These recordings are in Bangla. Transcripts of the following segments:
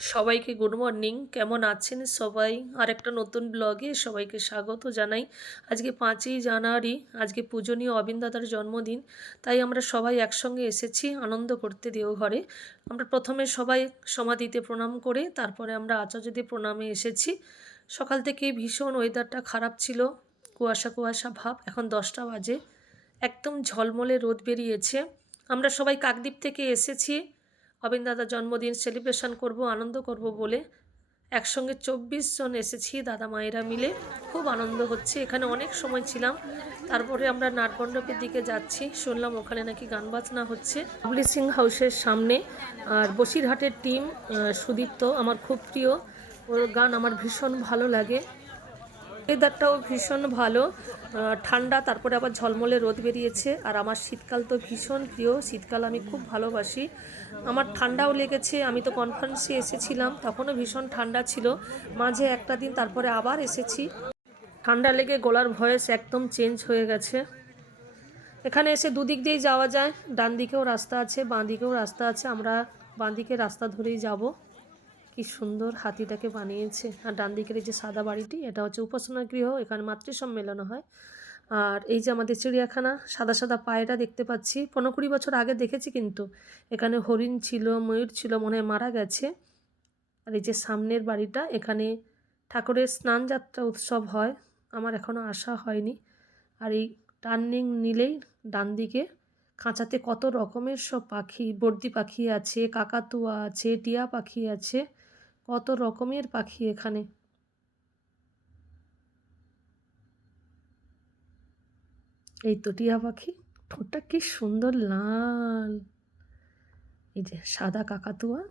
সবাইকে গুড মর্নিং কেমন আছেন সবাই? আর একটা নতুন ব্লগে সবাইকে স্বাগত জানাই। আজকে পাঁচই জানুয়ারি, আজকে পূজনীয় দাদার জন্মদিন, তাই আমরা সবাই একসঙ্গে এসেছি আনন্দ করতে দেওঘরে। আমরা প্রথমে সবাই সমাধিতে প্রণাম করে, তারপরে আমরা আচার্যদের প্রণামে এসেছি। সকাল থেকে ভীষণ ওয়েদারটা খারাপ ছিল, কুয়াশা কুয়াশা ভাব, এখন দশটা বাজে। একদম ঝলমলে রোদ বেরিয়েছে। আমরা সবাই কাকদ্বীপ থেকে এসেছি। অবিন দাদার জন্মদিন সেলিব্রেশন করব, আনন্দ করব বলে একসঙ্গে চব্বিশ জন এসেছি। দাদা মায়েরা মিলে খুব আনন্দ হচ্ছে। এখানে অনেক সময় ছিলাম। তারপরে আমরা নাটমণ্ডপের দিকে যাচ্ছি। শুনলাম ওখানে নাকি গান বাজনা হচ্ছে। পাবলিশিং হাউসের সামনে আর বসিরহাটের টিম সুদীপ্ত, আমার খুব প্রিয়। ওর গান আমার ভীষণ ভালো লাগে। ওয়েদারটাও ভীষণ ভালো। ঠান্ডা, তারপরে আবার ঝলমলে রোদ বেরিয়েছে। আর আমার শীতকাল তো ভীষণ প্রিয়। শীতকাল আমি খুব ভালোবাসি। আমার ঠান্ডাও লেগেছে। আমি তো কনফারেন্সে এসেছিলাম। তখনও ভীষণ ঠান্ডা ছিল। মাঝে একটা দিন তারপরে আবার এসেছি। ঠান্ডা লেগে গলার ভয়েস একদম চেঞ্জ হয়ে গেছে। এখানে এসে দুদিক দিয়েই যাওয়া যায়। ডান দিকেও রাস্তা আছে বাঁ দিকেও রাস্তা আছে। আমরা বাঁ দিকে রাস্তা ধরেই যাব। কি সুন্দর হাতিটাকে বানিয়েছে। আর ডান দিকের এই যে সাদা বাড়িটি, এটা হচ্ছে উপাসনা গৃহ, এখানে মাতৃ সম্মেলন হয়। আর এই যে আমাদের চিড়িয়াখানা, সাদা সাদা পায়রা দেখতে পাচ্ছি। পনেরো কুড়ি বছর আগে দেখেছি কিন্তু, এখানে হরিণ ছিল, ময়ূর ছিল, মনে হয় মারা গেছে। আর এই যে সামনের বাড়িটা, এখানে ঠাকুরের স্নান যাত্রা উৎসব হয়। আমার এখনও আসা হয়নি। আর এই টার্নিং নিলেই ডান দিকে খাঁচাতে কত রকমের সব পাখি, বর্দি পাখি আছে, কাকাতুয়া আছে, টিয়া পাখি আছে। কত রকমের পাখি এখানে? এই তো টিয়া পাখি। ঠোঁটটা কি সুন্দর লাল। এই যে সাদা কাকাতুয়া।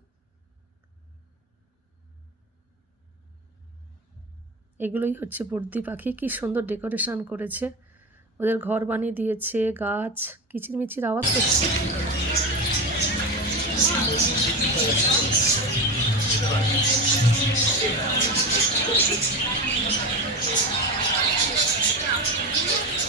এগুলোই হচ্ছে বর্দি পাখি। কি সুন্দর ডেকোরেশন করেছে। ওদের ঘর বানিয়ে দিয়েছে, গাছ, কিচিরমিচির আওয়াজ করছে Thank you.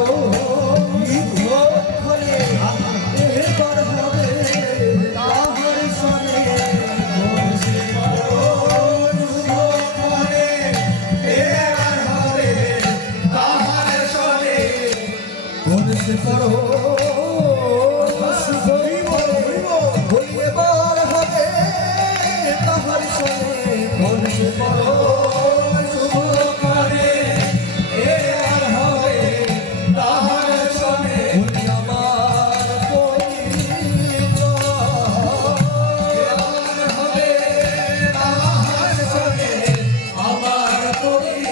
আমার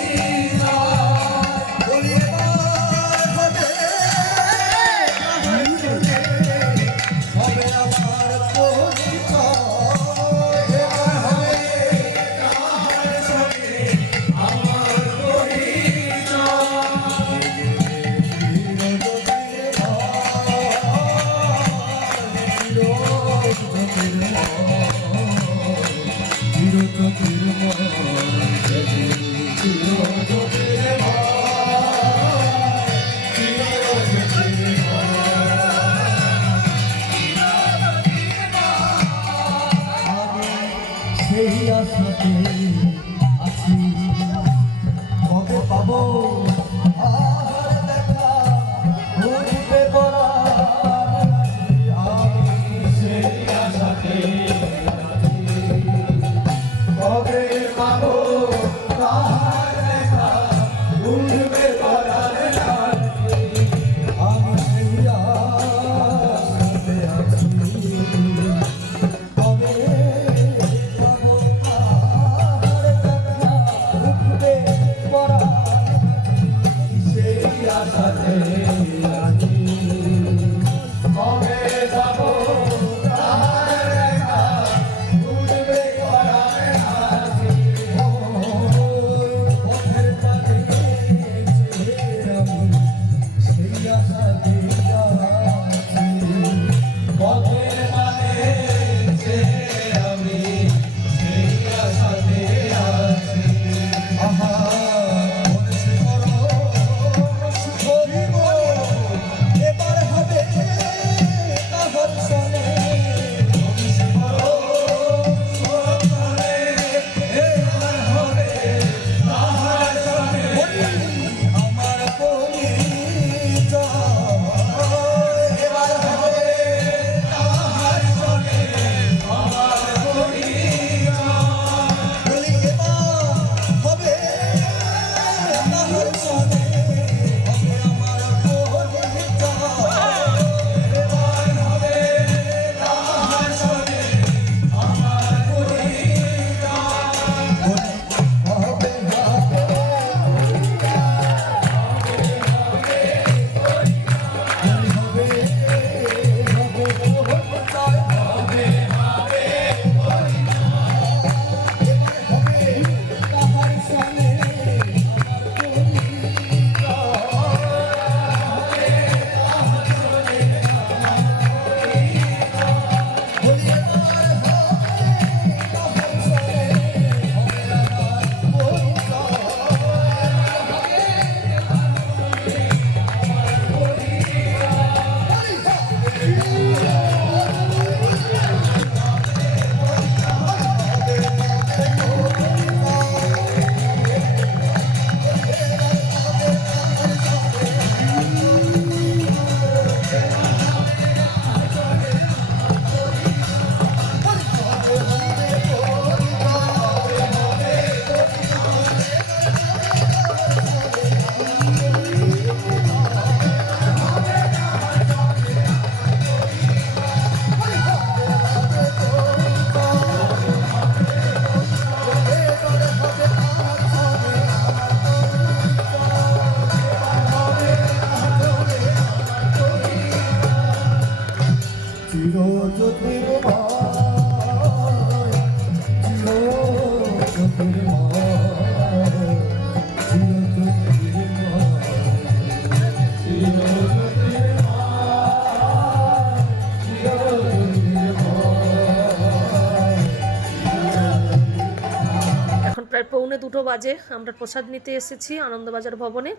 দুটো বাজে। আমরা প্রসাদ নিতে এসেছি আনন্দবাজার ভবনে।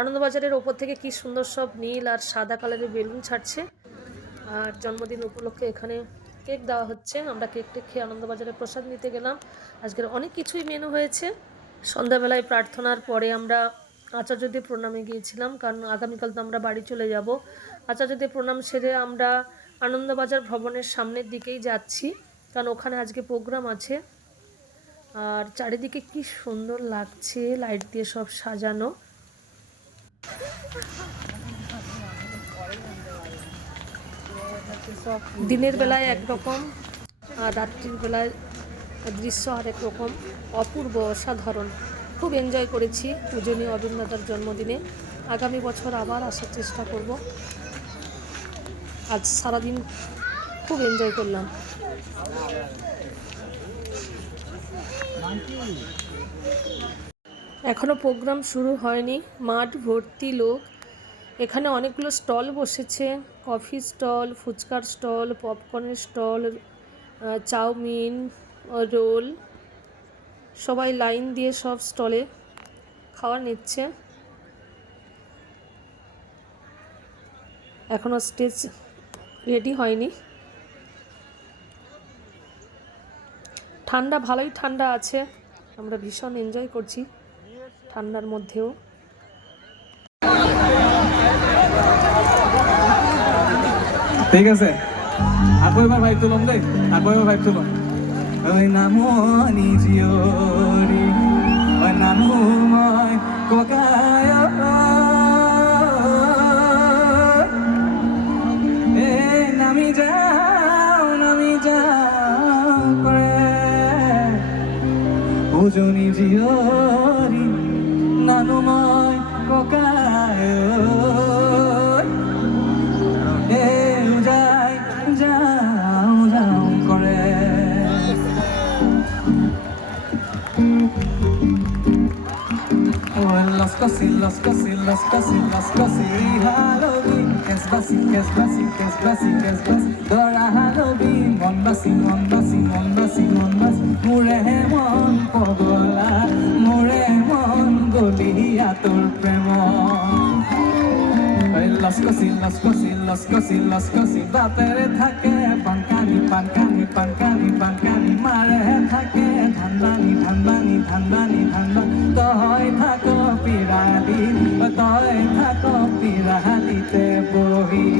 আনন্দবাজারের ওপর থেকে কি সুন্দর সব নীল আর সাদা কালারের বেলুন ছাড়ছে। আর জন্মদিন উপলক্ষে এখানে কেক দেওয়া হচ্ছে। আমরা কেকটা খেয়ে আনন্দবাজারে প্রসাদ নিতে গেলাম। আজকের অনেক কিছুই মেনু হয়েছে। সন্ধ্যাবেলায় প্রার্থনার পরে আমরা আচার্যদেব প্রণামে গিয়েছিলাম, কারণ আগামীকাল তো আমরা বাড়ি চলে যাব। আচার্যদেব প্রণাম সেরে আমরা আনন্দবাজার ভবনের সামনের দিকেই যাচ্ছি, কারণ ওখানে আজকে প্রোগ্রাম আছে। আর চারিদিকে কি সুন্দর লাগছে, লাইট দিয়ে সব সাজানো। দিনের বেলায় একরকম আর রাত্রির বেলায় দৃশ্য আরেক রকম, অপূর্ব, অসাধারণ। খুব এনজয় করেছি পূজনীয় অবিন্দাদার জন্মদিনে। আগামী বছর আবার আসার চেষ্টা করব। আজ সারাদিন খুব এনজয় করলাম। এখনও প্রোগ্রাম শুরু হয়নি। মাঠ ভর্তি লোক। এখানে অনেকগুলো স্টল বসেছে। কফি স্টল, ফুচকার স্টল, পপকর্নের স্টল চাউমিন, রোল। সবাই লাইন দিয়ে সব স্টলে খাবার নিচ্ছে। এখনও স্টেজ রেডি হয়নি। ঠান্ডা, ভালোই ঠান্ডা আছে। আমরা ভীষণ এনজয় করছি ঠান্ডার মধ্যেও। ঠিক আছে। আকৌ এবাৰ ভাইবটো ল'ম দেই আকৌ এবাৰ ভাইবটো ল'ম ঐ নামনি জীয়ৰী ঐ নামো মই উজনি জিয়রি নানুময় ককায় যাই যাওঁ যাওঁ কৰে Los così, los così, los così, los così Halloween, que es basi, que es basi, que es basi, que es basi Dora Halloween, মন বাসি, মন বাসি, মন বাসি, মন বাসি মোৰে মন পগলা মোৰে মন গলিয়া তোৰ প্ৰেম লস কসি লস কসি লস কসি লস কসি বাপেরে থাকে পানকানি পানকানি পানকানি পানকানি পূজনীয়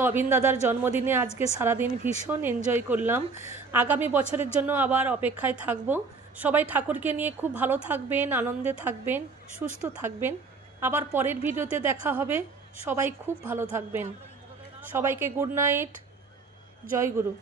অবিন দাদার জন্মদিনে আজকে সারাদিন ভীষণ এনজয় করলাম। আগামী বছরের জন্য আবার অপেক্ষায় থাকব। সবাই ঠাকুরকে নিয়ে খুব ভালো থাকবেন, আনন্দে থাকবেন, সুস্থ থাকবেন। আবার পরের ভিডিওতে দেখা হবে। সবাই খুব ভালো থাকবেন। সবাইকে গুড নাইট জয় গুরু।